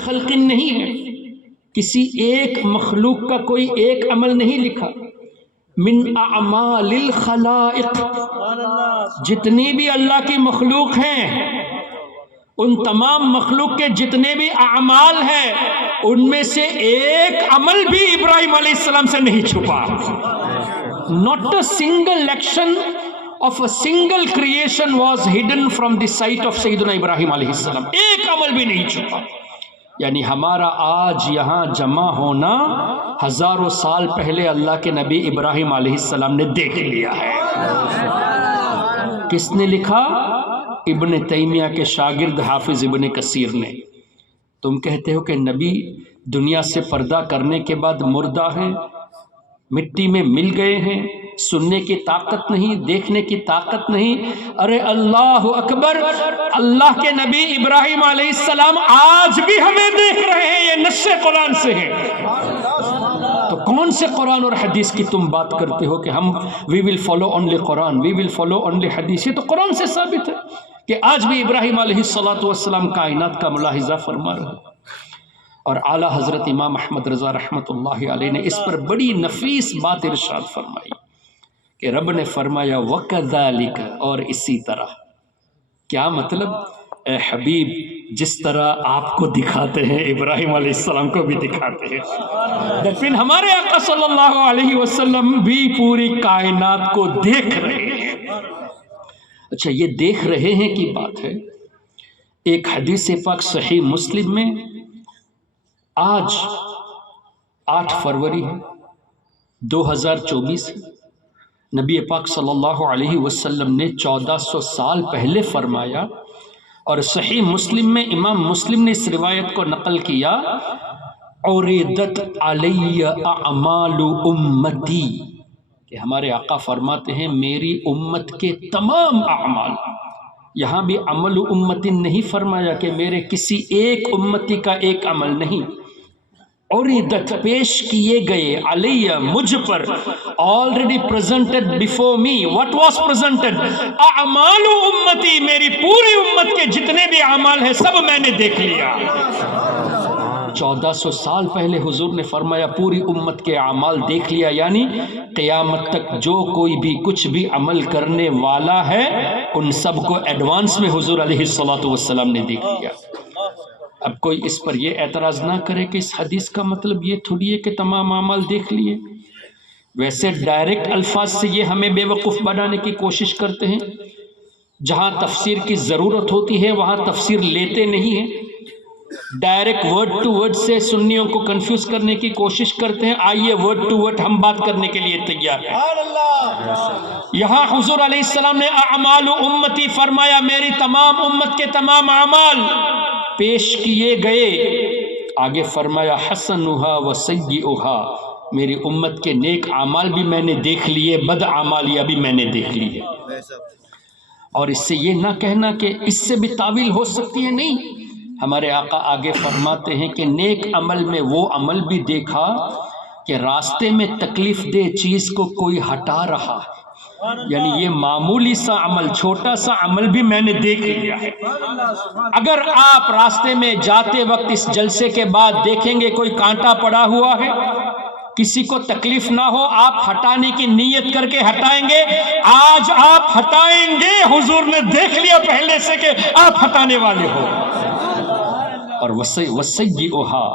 خلق نہیں ہے، کسی ایک مخلوق کا کوئی ایک عمل نہیں لکھا. من اعمال الخلائق، جتنی بھی اللہ کی مخلوق ہیں ان تمام مخلوق کے جتنے بھی اعمال ہیں ان میں سے ایک عمل بھی ابراہیم علیہ السلام سے نہیں چھپا. Not a single action of a single creation was hidden from the sight of سیدنا ابراہیم علیہ السلام. ایک عمل بھی نہیں چھپا. یعنی ہمارا آج یہاں جمع ہونا ہزاروں سال پہلے اللہ کے نبی ابراہیم علیہ السلام نے دیکھ لیا ہے. کس نے لکھا؟ ابن تیمیہ کے شاگرد حافظ ابن کثیر نے. تم کہتے ہو کہ نبی دنیا سے پردہ کرنے کے بعد مردہ ہیں، مٹی میں مل گئے ہیں، سننے کی طاقت نہیں، دیکھنے کی طاقت نہیں. ارے اللہ اکبر، اللہ کے نبی ابراہیم علیہ السلام آج بھی ہمیں دیکھ رہے ہیں. یہ نص قرآن سے ہے. تو کون سے قرآن اور حدیث کی تم بات کرتے ہو کہ ہم وی ول فالو اونلی قرآن، وی ول فالو اونلی حدیث؟ یہ تو قرآن سے ثابت ہے کہ آج بھی ابراہیم علیہ السلام کائنات کا ملاحظہ فرما رہے ہیں. اور اعلیٰ حضرت امام احمد رضا رحمۃ اللہ علیہ نے اس پر بڑی نفیس بات ارشاد فرمائی کہ رب نے فرمایا وَكَذَلِكَ، اور اسی طرح. کیا مطلب؟ اے حبیب جس طرح آپ کو دکھاتے ہیں ابراہیم علیہ السلام کو بھی دکھاتے ہیں. لیکن ہمارے آقا صلی اللہ علیہ وسلم بھی پوری کائنات کو دیکھ رہے ہیں. اچھا، یہ دیکھ رہے ہیں کی بات ہے. ایک حدیث پاک صحیح مسلم میں آج 8 فروری 2024 نبی پاک صلی اللہ علیہ وسلم نے 1400 سال پہلے فرمایا، اور صحیح مسلم میں امام مسلم نے اس روایت کو نقل کیا، عُرِضَتْ عَلَيَّ اعمال امتی، کہ ہمارے آقا فرماتے ہیں میری امت کے تمام اعمال. یہاں بھی عمل امتی نہیں فرمایا کہ میرے کسی ایک امتی کا ایک عمل نہیں. عُرِضَت، پیش کیے گئے، علیہ، مجھ پر، already presented before me. What was presented؟ اعمال امتی، میری پوری امت کے جتنے بھی اعمال ہیں سب میں نے دیکھ لیا. 1400 سال پہلے حضور نے فرمایا پوری امت کے اعمال دیکھ لیا، یعنی قیامت تک جو کوئی بھی کچھ بھی عمل کرنے والا ہے ان سب کو ایڈوانس میں حضور علیہ السلام نے دیکھ لیا. اب کوئی اس پر یہ اعتراض نہ کرے کہ اس حدیث کا مطلب یہ تھوڑی ہے کہ تمام اعمال دیکھ لیے. ویسے ڈائریکٹ الفاظ سے یہ ہمیں بے وقوف بنانے کی کوشش کرتے ہیں. جہاں تفسیر کی ضرورت ہوتی ہے وہاں تفسیر لیتے نہیں ہیں. ڈائریکٹ ورڈ ٹو ورڈ سے سنیوں کو کنفیوز کرنے کی کوشش کرتے ہیں. آئیے ورڈ ٹو ورڈ ہم بات کرنے کے لیے تیار ہیں. یہاں حضور علیہ السلام نے اعمال امتی فرمایا، میری تمام امت کے تمام اعمال پیش کیے گئے. آگے فرمایا حسنھا و سیئھا، میری امت کے نیک اعمال بھی میں نے دیکھ لیے، بد اعمالیہ بھی میں نے دیکھ لیے. اور اس سے یہ نہ کہنا کہ اس سے بھی تعویل ہو سکتی ہے، نہیں. ہمارے آقا آگے فرماتے ہیں کہ نیک عمل میں وہ عمل بھی دیکھا کہ راستے میں تکلیف دہ چیز کو کوئی ہٹا رہا ہے. یعنی یہ معمولی سا عمل، چھوٹا سا عمل بھی میں نے دیکھ لیا ہے. اگر آپ راستے میں جاتے وقت اس جلسے کے بعد دیکھیں گے کوئی کانٹا پڑا ہوا ہے، کسی کو تکلیف نہ ہو، آپ ہٹانے کی نیت کر کے ہٹائیں گے. آج آپ ہٹائیں گے، حضور نے دیکھ لیا پہلے سے کہ آپ ہٹانے والے ہو. اور وسیئھا،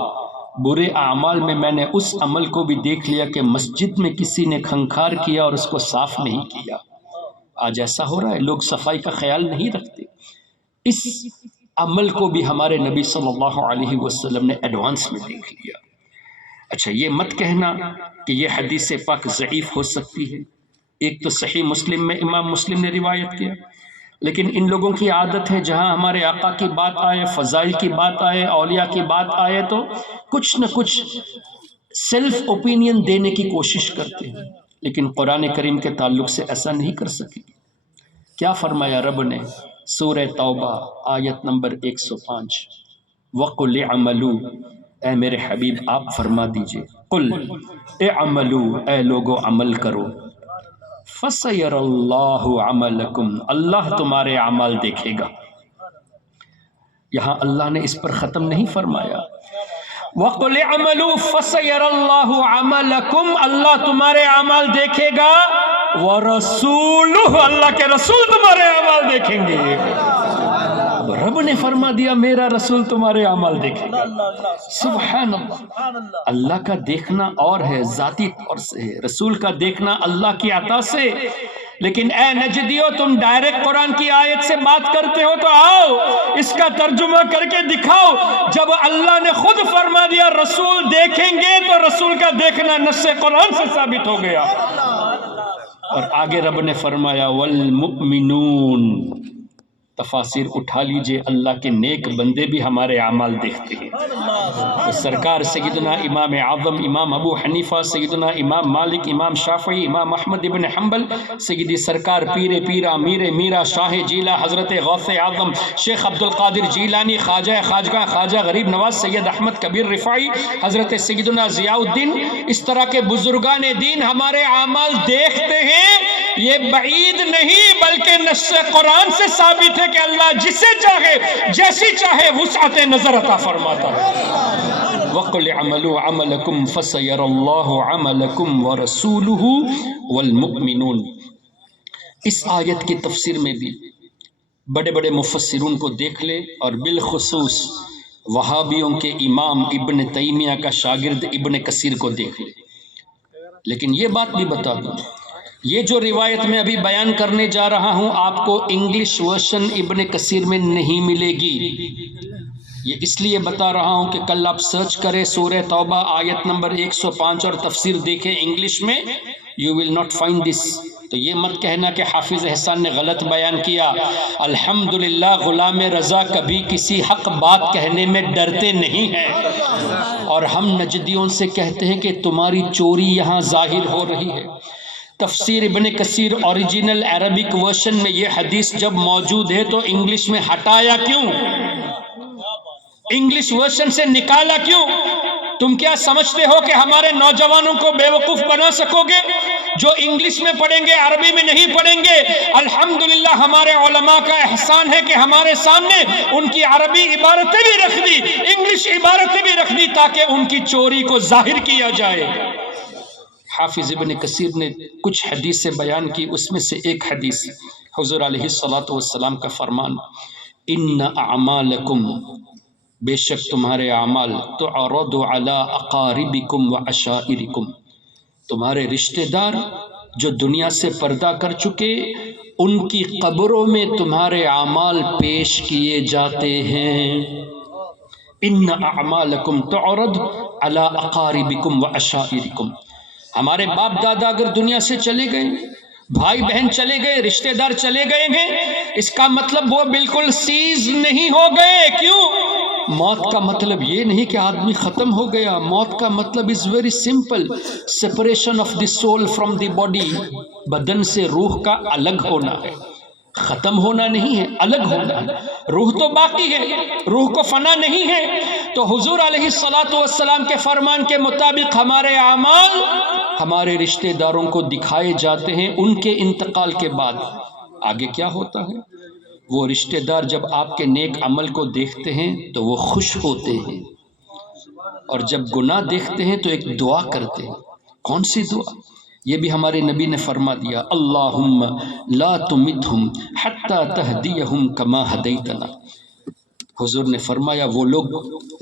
برے اعمال میں نے اس عمل کو بھی دیکھ لیا کہ مسجد میں کسی نے کھنکھار کیا اور اس کو صاف نہیں کیا. آج ایسا ہو رہا ہے، لوگ صفائی کا خیال نہیں رکھتے. اس عمل کو بھی ہمارے نبی صلی اللہ علیہ وسلم نے ایڈوانس میں دیکھ لیا. اچھا، یہ مت کہنا کہ یہ حدیث پاک ضعیف ہو سکتی ہے. ایک تو صحیح مسلم میں امام مسلم نے روایت کیا، لیکن ان لوگوں کی عادت ہے جہاں ہمارے آقا کی بات آئے، فضائل کی بات آئے، اولیاء کی بات آئے تو کچھ نہ کچھ سیلف اوپینین دینے کی کوشش کرتے ہیں. لیکن قرآن کریم کے تعلق سے ایسا نہیں کر سکے. کیا فرمایا رب نے؟ سورہ توبہ آیت نمبر 105، وَقُلِ اعْمَلُوا، اے میرے حبیب آپ فرما دیجئے، قل اعملوا، اے لوگو عمل کرو، فَسَيَرَ اللَّهُ عَمَلَكُمْ، اللہ تمہارے اعمال دیکھے گا. یہاں اللہ نے اس پر ختم نہیں فرمایا۔ وَقُلِ اعْمَلُوا فَسَيَرَى اللَّهُ عَمَلَكُمْ، اللہ تمہارے اعمال دیکھے گا، وَرَسُولُهُ، اللہ کے رسول تمہارے اعمال دیکھیں گے۔ اب رب نے فرما دیا میرا رسول تمہارے اعمال دیکھے گا۔ سبحان اللہ، اللہ کا دیکھنا اور ہے، ذاتی طور سے ہے، رسول کا دیکھنا اللہ کی عطا سے۔ لیکن اے نجدیو، تم ڈائریکٹ قرآن کی آیت سے بات کرتے ہو تو آؤ اس کا ترجمہ کر کے دکھاؤ۔ جب اللہ نے خود فرما دیا رسول دیکھیں گے تو رسول کا دیکھنا نص قرآن سے ثابت ہو گیا۔ اور آگے رب نے فرمایا والمؤمنون، تفاسیر اٹھا لیجئے، اللہ کے نیک بندے بھی ہمارے اعمال دیکھتے ہیں۔ تو سرکار سیدنا امام اعظم امام ابو حنیفہ، سیدنا امام مالک، امام شافعی، امام احمد ابن حنبل، سیدی سرکار پیر پیرا میر میرا شاہ جیلا حضرت غوث اعظم شیخ عبد القادر جیلانی، خواجہ خواجہ خواجہ غریب نواز سید احمد کبیر رفاعی، حضرت سیدنا ضیاء الدین، اس طرح کے بزرگان دین ہمارے اعمال دیکھتے ہیں۔ یہ بعید نہیں بلکہ نص قرآن سے ثابت ہے کہ اللہ جسے چاہے جیسی چاہے وسعت نظر عطا فرماتا ہے۔ وَقُلْ اعْمَلُوا عَمَلَكُمْ فَسَيَرَى اللَّهُ عَمَلَكُمْ وَرَسُولُهُ وَالْمُؤْمِنُونَ۔ اس آیت کی تفسیر میں بھی بڑے بڑے مفسرون کو دیکھ لے، اور بالخصوص وہابیوں کے امام ابن تیمیہ کا شاگرد ابن کثیر کو دیکھ لے۔ لیکن یہ بات بھی بتا دوں، یہ جو روایت میں ابھی بیان کرنے جا رہا ہوں آپ کو انگلش ورژن ابن کثیر میں نہیں ملے گی۔ یہ اس لیے بتا رہا ہوں کہ کل آپ سرچ کریں سورہ توبہ آیت نمبر 105 اور تفسیر دیکھیں انگلش میں، you will not find this۔ تو یہ مت کہنا کہ حافظ احسان نے غلط بیان کیا۔ الحمدللہ غلام رضا کبھی کسی حق بات کہنے میں ڈرتے نہیں ہیں، اور ہم نجدیوں سے کہتے ہیں کہ تمہاری چوری یہاں ظاہر ہو رہی ہے۔ تفسیر ابن کثیر اوریجنل عربک ورژن میں یہ حدیث جب موجود ہے تو انگلش میں ہٹایا کیوں؟ انگلش ورژن سے نکالا کیوں؟ تم کیا سمجھتے ہو کہ ہمارے نوجوانوں کو بے وقوف بنا سکو گے؟ جو انگلش میں پڑھیں گے عربی میں نہیں پڑھیں گے۔ الحمدللہ ہمارے علماء کا احسان ہے کہ ہمارے سامنے ان کی عربی عبارتیں بھی رکھ دی، انگلش عبارتیں بھی رکھ دی تاکہ ان کی چوری کو ظاہر کیا جائے۔ حافظ ابن کثیر نے کچھ حدیثیں بیان کی، اس میں سے ایک حدیث حضور علیہ الصلوۃ والسلام کا فرمان، ان اعمالکم، بے شک تمہارے اعمال، تعرض علی اقاربکم وعشائرکم، تمہارے رشتہ دار جو دنیا سے پردہ کر چکے ان کی قبروں میں تمہارے اعمال پیش کیے جاتے ہیں۔ ان اعمالکم تعرض علی اقاربکم وعشائرکم، ہمارے باپ دادا اگر دنیا سے چلے گئے، بھائی بہن چلے گئے، رشتہ دار چلے گئے ہیں، اس کا مطلب وہ بالکل سیز نہیں ہو گئے۔ کیوں؟ موت کا مطلب یہ نہیں کہ آدمی ختم ہو گیا، موت کا مطلب is very simple, separation of the soul from the body, بدن سے روح کا الگ ہونا ہے، ختم ہونا نہیں ہے، الگ ہونا ہے۔ روح تو باقی ہے، روح کو فنا نہیں ہے۔ تو حضور علیہ الصلوۃ والسلام کے فرمان کے مطابق ہمارے اعمال ہمارے رشتہ داروں کو دکھائے جاتے ہیں ان کے انتقال کے بعد۔ آگے کیا ہوتا ہے؟ وہ رشتہ دار جب آپ کے نیک عمل کو دیکھتے ہیں تو وہ خوش ہوتے ہیں، اور جب گناہ دیکھتے ہیں تو ایک دعا کرتے ہیں۔ کون سی دعا؟ یہ بھی ہمارے نبی نے فرما دیا، اللہم لا تمتہم حتی تہدیہم کما ہدیتنا۔ حضور نے فرمایا وہ لوگ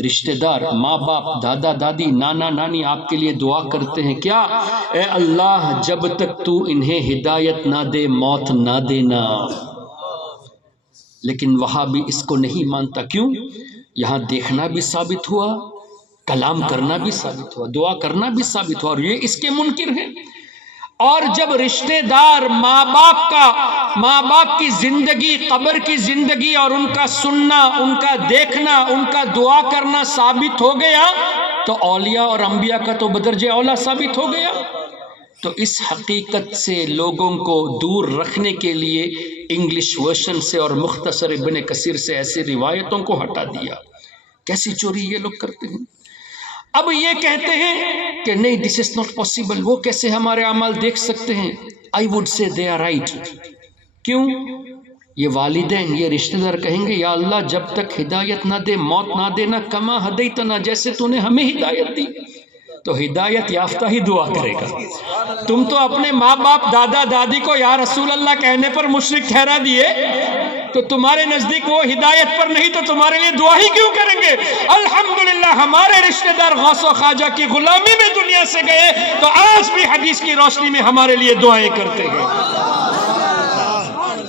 رشتہ دار، ماں باپ، دادا دادی، نانا نانی آپ کے لیے دعا کرتے ہیں، کیا؟ اے اللہ جب تک تو انہیں ہدایت نہ دے موت نہ دینا۔ لیکن وہاں بھی اس کو نہیں مانتا۔ کیوں؟ یہاں دیکھنا بھی ثابت ہوا، کلام کرنا بھی ثابت ہوا، دعا کرنا بھی ثابت ہوا، اور یہ اس کے منکر ہیں۔ اور جب رشتہ دار ماں باپ کی زندگی، قبر کی زندگی اور ان کا سننا، ان کا دیکھنا، ان کا دعا کرنا ثابت ہو گیا تو اولیاء اور انبیاء کا تو بدرجہ اولا ثابت ہو گیا۔ تو اس حقیقت سے لوگوں کو دور رکھنے کے لیے انگلش ورژن سے اور مختصر ابن کثیر سے ایسی روایتوں کو ہٹا دیا۔ کیسی چوری یہ لوگ کرتے ہیں۔ اب یہ کہتے ہیں کہ نہیں دس از ناٹ پاسبل، وہ کیسے ہمارے اعمال دیکھ سکتے ہیں؟ I would say they are right. کیوں؟ یہ والدین، یہ رشتہ دار کہیں گے یا اللہ جب تک ہدایت نہ دے، موت نہ دینا، کما ہدیتنا، جیسے تو نے ہمیں ہدایت دی، تو ہدایت یافتہ ہی دعا کرے گا۔ تم تو اپنے ماں باپ دادا دادی کو یا رسول اللہ کہنے پر مشرک ٹھہرا دیے، تو تمہارے نزدیک وہ ہدایت پر نہیں تو تمہارے لیے دعا ہی کیوں کریں گے؟ الحمدللہ ہمارے رشتہ دار غوث و خواجہ کی غلامی میں دنیا سے گئے تو آج بھی حدیث کی روشنی میں ہمارے لیے دعائیں کرتے ہیں۔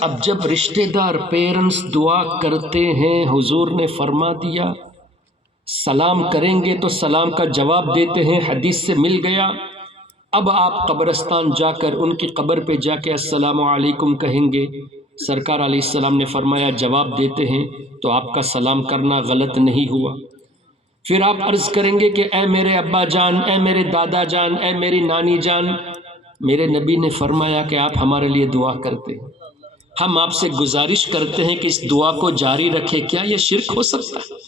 اب جب رشتہ دار پیرنٹس دعا کرتے ہیں، حضور نے فرما دیا سلام کریں گے تو سلام کا جواب دیتے ہیں، حدیث سے مل گیا۔ اب آپ قبرستان جا کر ان کی قبر پہ جا کے السلام علیکم کہیں گے، سرکار علیہ السلام نے فرمایا جواب دیتے ہیں تو آپ کا سلام کرنا غلط نہیں ہوا۔ پھر آپ عرض کریں گے کہ اے میرے ابا جان، اے میرے دادا جان، اے میری نانی جان، میرے نبی نے فرمایا کہ آپ ہمارے لیے دعا کرتے ہیں، ہم آپ سے گزارش کرتے ہیں کہ اس دعا کو جاری رکھے۔ کیا یہ شرک ہو سکتا ہے؟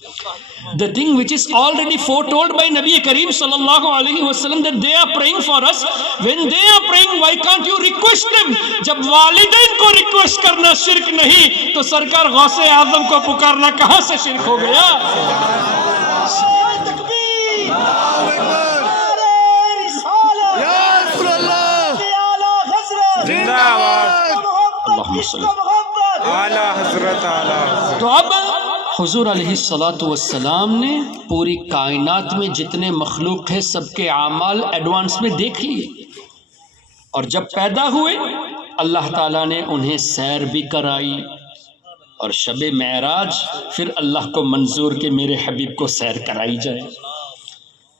The thing which is already foretold by Nabi Kareem sallallahu alaihi wasallam that they are praying for us, when they are praying, why can't you request them? جب والدین کو ریکویسٹ کرنا شرک نہیں تو سرکار غوث اعظم کو پکارنا کہاں سے شرک ہو گیا؟ تو اب حضور علیہ السلام نے پوری کائنات میں جتنے مخلوق ہیں سب کے اعمال ایڈوانس میں دیکھ لیے، اور جب پیدا ہوئے اللہ تعالیٰ نے انہیں سیر بھی کرائی، اور شب معراج پھر اللہ کو منظور کہ میرے حبیب کو سیر کرائی جائے۔